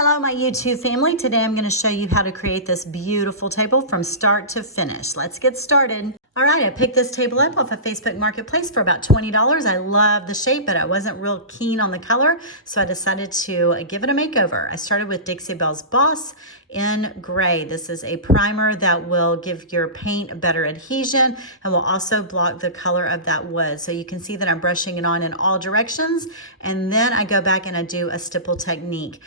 Hello, my YouTube family. Today I'm going to show you how to create this beautiful table from start to finish. Let's get started. All right, I picked this table up off of Facebook Marketplace for about $20. I love the shape, but I wasn't real keen on the color, so I decided to give it a makeover. I started with Dixie Belle's Boss in gray. This is a primer that will give your paint better adhesion and will also block the color of that wood. So you can see that I'm brushing it on in all directions, and then I go back and I do a stipple technique.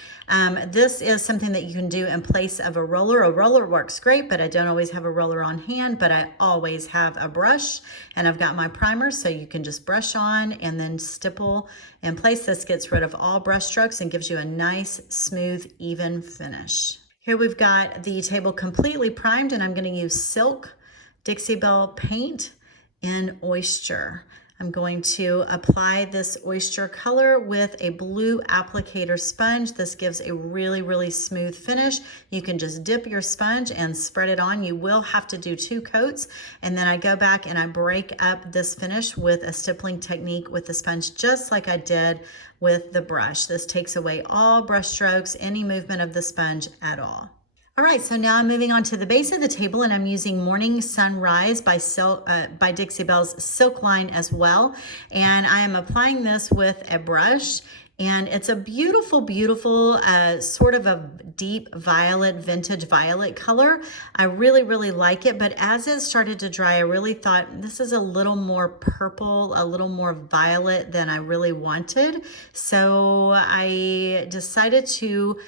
This is something that you can do in place of a roller. A roller works great, but I don't always have a roller on hand, but I always have a brush, and I've got my primer, so you can just brush on and then stipple in place. This gets rid of all brush strokes and gives you a nice, smooth, even finish. Here we've got the table completely primed, and I'm going to use Silk Dixie Belle paint in Oyster. I'm going to apply this oyster color with a blue applicator sponge. This gives a really, really smooth finish. You can just dip your sponge and spread it on. You will have to do 2 coats. And then I go back and I break up this finish with a stippling technique with the sponge, just like I did with the brush. This takes away all brush strokes, any movement of the sponge at all. All right, so now I'm moving on to the base of the table, and I'm using Morning Sunrise by Dixie Belle's Silk line as well. And I am applying this with a brush, and it's a beautiful, beautiful sort of a deep violet, vintage violet color. I really, really like it, but as it started to dry, I really thought this is a little more purple, a little more violet than I really wanted. So I decided to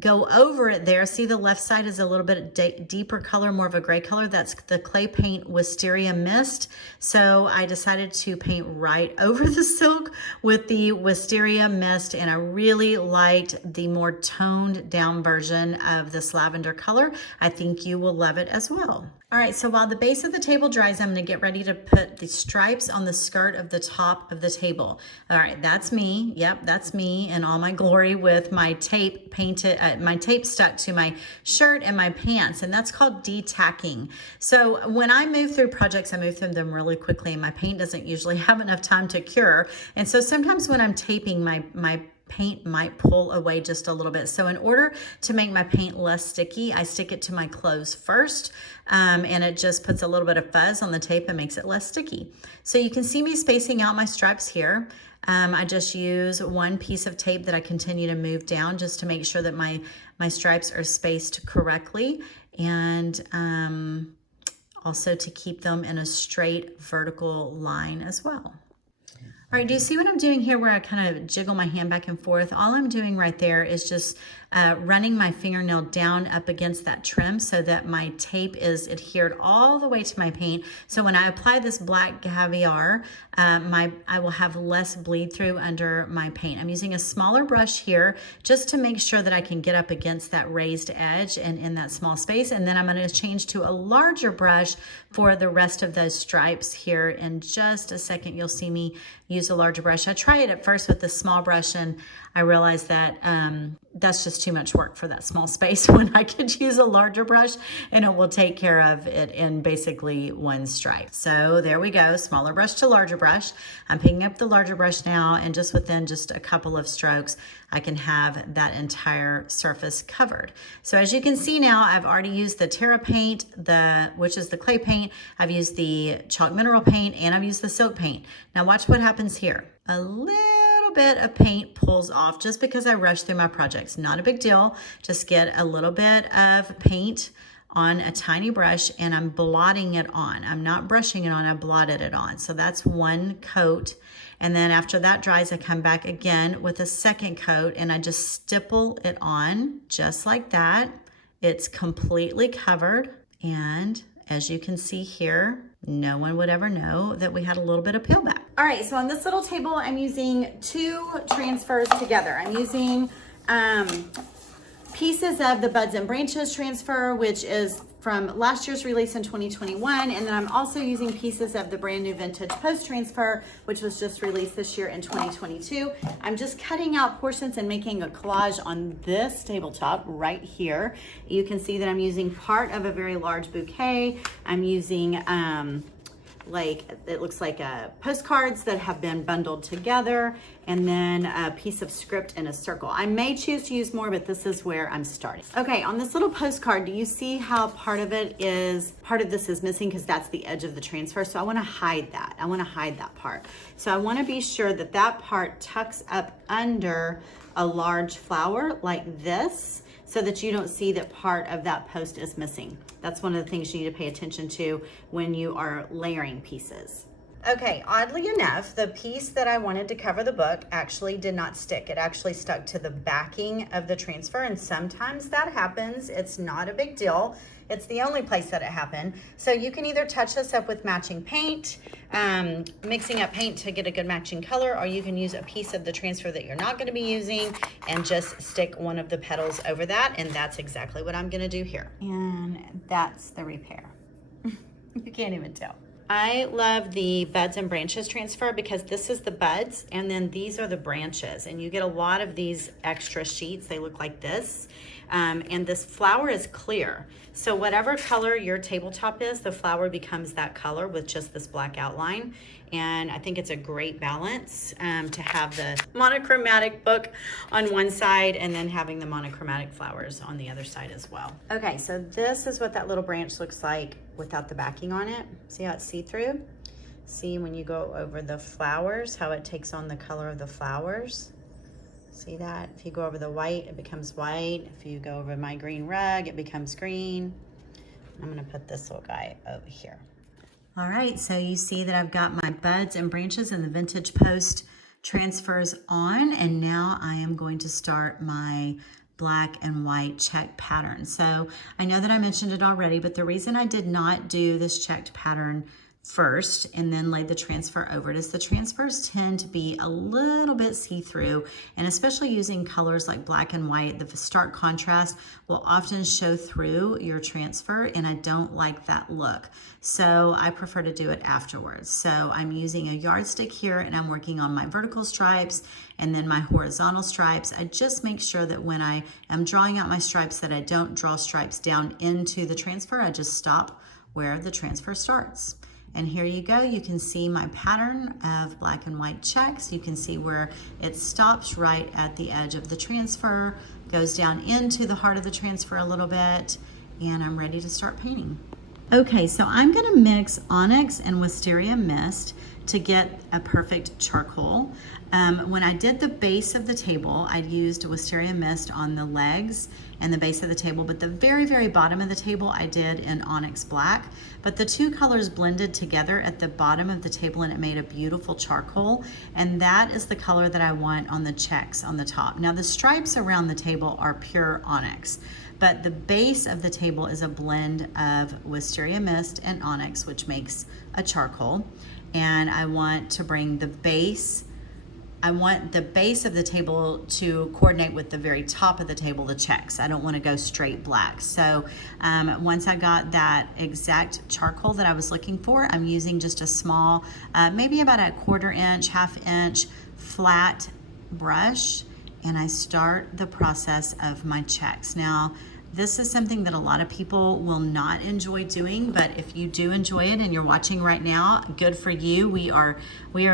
go over it there. See, the left side is a little bit deeper color, more of a gray color. That's the clay paint Wisteria Mist. So I decided to paint right over the silk with the Wisteria Mist, and I really liked the more toned down version of this lavender color. I think you will love it as well. All right, so while the base of the table dries, I'm gonna get ready to put the stripes on the skirt of the top of the table. All right, that's me. Yep, that's me in all my glory with my tape painted, my tape stuck to my shirt and my pants, and that's called detacking. So when I move through projects, I move through them really quickly, and my paint doesn't usually have enough time to cure. And so sometimes when I'm taping, my paint might pull away just a little bit. So in order to make my paint less sticky, I stick it to my clothes first, and it just puts a little bit of fuzz on the tape and makes it less sticky. So you can see me spacing out my stripes here. I just use one piece of tape that I continue to move down just to make sure that my stripes are spaced correctly, and also to keep them in a straight vertical line as well. All right, do you see what I'm doing here where I kind of jiggle my hand back and forth? All I'm doing right there is just running my fingernail down up against that trim so that my tape is adhered all the way to my paint. So when I apply this black caviar, I will have less bleed through under my paint. I'm using a smaller brush here just to make sure that I can get up against that raised edge and in that small space. And then I'm going to change to a larger brush for the rest of those stripes here in just a second. You'll see me use a larger brush. I tried it at first with this small brush, and I realized that that's just too much work for that small space when I could use a larger brush and it will take care of it in basically one stripe. So there we go, smaller brush to larger brush. I'm picking up the larger brush now, and just within just a couple of strokes, I can have that entire surface covered. So as you can see now, I've already used the Terra paint, which is the clay paint. I've used the chalk mineral paint, and I've used the silk paint. Now watch what happens here. A little bit of paint pulls off just because I rushed through my projects. Not a big deal. Just get a little bit of paint on a tiny brush, and I'm blotting it on. I'm not brushing it on, I blotted it on. So that's one coat. And then after that dries, I come back again with a second coat, and I just stipple it on just like that. It's completely covered. And as you can see here, no one would ever know that we had a little bit of peel back. All right, so on this little table, I'm using 2 transfers together. I'm using pieces of the Buds and Branches transfer, which is from last year's release in 2021. And then I'm also using pieces of the brand new Vintage Post transfer, which was just released this year in 2022. I'm just cutting out portions and making a collage on this tabletop right here. You can see that I'm using part of a very large bouquet. I'm using like, it looks like postcards that have been bundled together, and then a piece of script in a circle. I may choose to use more, but this is where I'm starting. Okay, on this little postcard, do you see how part of this is missing because that's the edge of the transfer? So I wanna hide that. I wanna hide that part. So I wanna be sure that that part tucks up under a large flower like this, so that you don't see that part of that post is missing. That's one of the things you need to pay attention to when you are layering pieces. Okay, oddly enough, the piece that I wanted to cover the book actually did not stick. It actually stuck to the backing of the transfer, and sometimes that happens. It's not a big deal. It's the only place that it happened. So you can either touch this up with matching paint, mixing up paint to get a good matching color, or you can use a piece of the transfer that you're not gonna be using and just stick one of the petals over that, and that's exactly what I'm gonna do here. And that's the repair. You can't even tell. I love the buds and branches transfer because this is the buds and then these are the branches, and you get a lot of these extra sheets. They look like this, and this flower is clear. So whatever color your tabletop is, the flower becomes that color with just this black outline. And I think it's a great balance to have the monochromatic book on one side and then having the monochromatic flowers on the other side as well. Okay, so this is what that little branch looks like without the backing on it. See how it's see-through? See when you go over the flowers, how it takes on the color of the flowers? See that? If you go over the white, it becomes white. If you go over my green rug, it becomes green. I'm gonna put this little guy over here. All right, so you see that I've got my buds and branches and the vintage post transfers on, and now I am going to start my black and white check pattern. So I know that I mentioned it already, but the reason I did not do this checked pattern first and then lay the transfer over it is the transfers tend to be a little bit see-through, and especially using colors like black and white, the stark contrast will often show through your transfer, and I don't like that look. So I prefer to do it afterwards. So I'm using a yardstick here and I'm working on my vertical stripes and then my horizontal stripes. I just make sure that when I am drawing out my stripes that I don't draw stripes down into the transfer. I just stop where the transfer starts. And here you go, you can see my pattern of black and white checks. You can see where it stops right at the edge of the transfer, goes down into the heart of the transfer a little bit, and I'm ready to start painting. Okay, so I'm gonna mix onyx and wisteria mist to get a perfect charcoal. When I did the base of the table, I used wisteria mist on the legs and the base of the table, but the very, very bottom of the table I did in onyx black. But the two colors blended together at the bottom of the table and it made a beautiful charcoal. And that is the color that I want on the checks on the top. Now the stripes around the table are pure onyx, but the base of the table is a blend of wisteria mist and onyx, which makes a charcoal. And I want to bring the base, I want the base of the table to coordinate with the very top of the table, the checks. I don't want to go straight black. So once I got that exact charcoal that I was looking for, I'm using just a small, maybe about a 1/4 inch, 1/2 inch flat brush, and I start the process of my checks. Now, this is something that a lot of people will not enjoy doing, but if you do enjoy it and you're watching right now, good for you. We are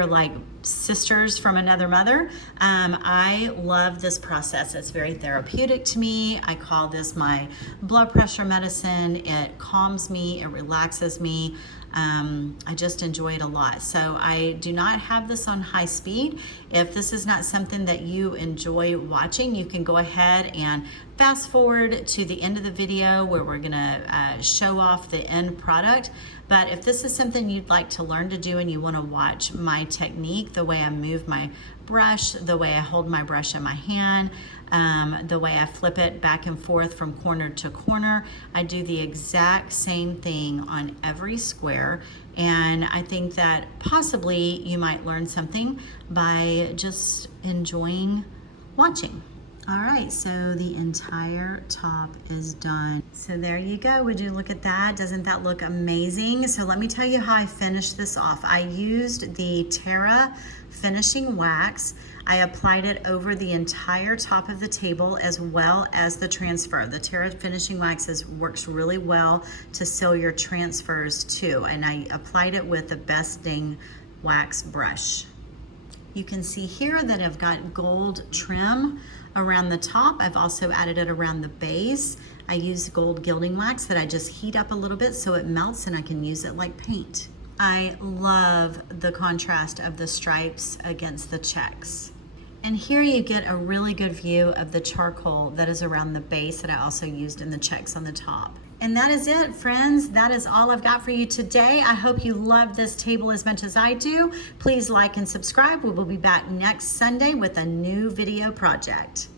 like sisters from another mother. I love this process. It's very therapeutic to me. I call this my blood pressure medicine. It calms me, it relaxes me. I just enjoy it a lot. So I do not have this on high speed. If this is not something that you enjoy watching, you can go ahead and fast forward to the end of the video where we're gonna show off the end product. But if this is something you'd like to learn to do and you wanna watch my technique, the way I move my brush, the way I hold my brush in my hand, the way I flip it back and forth from corner to corner, I do the exact same thing on every square. And I think that possibly you might learn something by just enjoying watching. All right, so the entire top is done. So there you go, would you look at that? Doesn't that look amazing? So let me tell you how I finished this off. I used the Terra finishing wax. I applied it over the entire top of the table as well as the transfer. The Terra Finishing Wax works really well to seal your transfers too, and I applied it with the Best Ding wax brush. You can see here that I've got gold trim around the top. I've also added it around the base. I use gold gilding wax that I just heat up a little bit so it melts and I can use it like paint. I love the contrast of the stripes against the checks. And here you get a really good view of the charcoal that is around the base that I also used in the checks on the top. And that is it, friends. That is all I've got for you today. I hope you love this table as much as I do. Please like and subscribe. We will be back next Sunday with a new video project.